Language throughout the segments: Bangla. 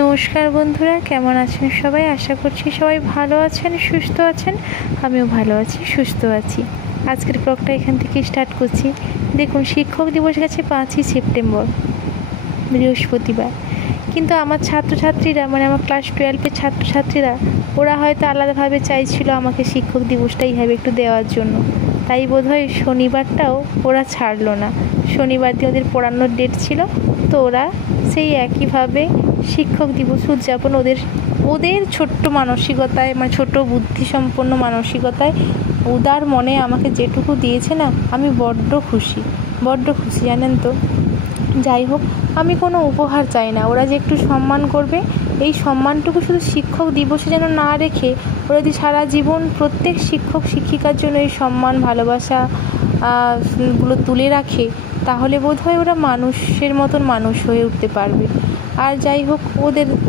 নমস্কার বন্ধুরা, কেমন আছেন সবাই? আশা করছি সবাই ভালো আছেন, সুস্থ আছেন। আমিও ভালো আছি, সুস্থ আছি। আজকের ব্লগটা এখান থেকে স্টার্ট করছি। দেখুন, শিক্ষক দিবস গেছে 5ই সেপ্টেম্বর, বৃহস্পতিবার। কিন্তু আমার ছাত্রছাত্রীরা, মানে আমার ক্লাস 12-এর ছাত্রছাত্রীরা, ওরা হয়তো আলাদাভাবে চাইছিল আমাকে শিক্ষক দিবসটা এইভাবে একটু দেওয়ার জন্য। তাই বোধহয় শনিবারটাও ওরা ছাড়লো না। শনিবার দিয়ে ওদের পড়ানোর ডেট ছিল, তো ওরা সেই একইভাবে শিক্ষক দিবস উদযাপন ওদের ছোট্ট মানসিকতায়, মানে ছোট বুদ্ধিসম্পন্ন মানসিকতায়, উদার মনে আমাকে যেটুকু দিয়েছে না, আমি বড্ড খুশি জানেন তো। যাই হোক, আমি কোনো উপহার চাই না, ওরা যে একটু সম্মান করবে, এই সম্মানটুকু শুধু শিক্ষক দিবসে যেন না রেখে ওরা যদি সারা জীবন প্রত্যেক শিক্ষক শিক্ষিকার জন্য এই সম্মান ভালোবাসা গুলো তুলে রাখে, তাহলে বোধহয় ওরা মানুষের মতন মানুষ হয়ে উঠতে পারবে। আর যাই হোক,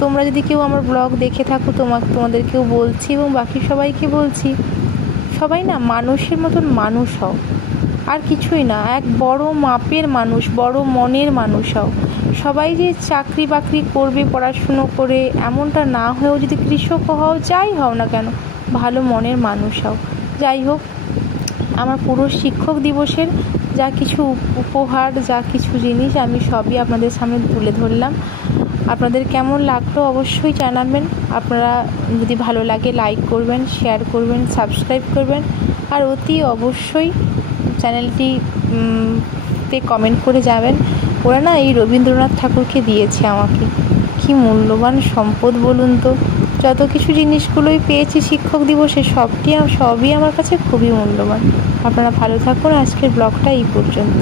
তোমরা যদি কেউ আমার ব্লগ দেখে থাকো, তোমাদেরকেও বলছি এবং বাকি সবাইকে বলছি, সবাই না মানুষের মতন মানুষ হও, আর কিছুই না। এক বড় মাপের মানুষ, বড় মনের মানুষ হও। সবাই যে চাকরি বাকরি করবে পড়াশুনো করে, এমনটা না হয়েও যদি কৃষক হও, যাই হও না কেন, ভালো মনের মানুষ হও। যাই হোক, আমার পুরো শিক্ষক দিবসের যা কিছু উপহার, যা কিছু জিনিস, আমি সবই আপনাদের সামনে তুলে ধরলাম। আপনাদের কেমন লাগলো অবশ্যই জানাবেন। আপনারা যদি ভালো লাগে লাইক করবেন, শেয়ার করবেন, সাবস্ক্রাইব করবেন, আর অতি অবশ্যই চ্যানেলটি তে কমেন্ট করে যাবেন। ওরা না এই রবীন্দ্রনাথ ঠাকুরকে দিয়েছে আমাকে, কি মূল্যবান সম্পদ বলুন তো। যত কিছু জিনিসগুলোই পেয়েছি শিক্ষক দিবসে, সবই আমার কাছে খুবই মূল্যবান। আপনারা ভালো থাকুন। আজকের ব্লগটা এই পর্যন্ত।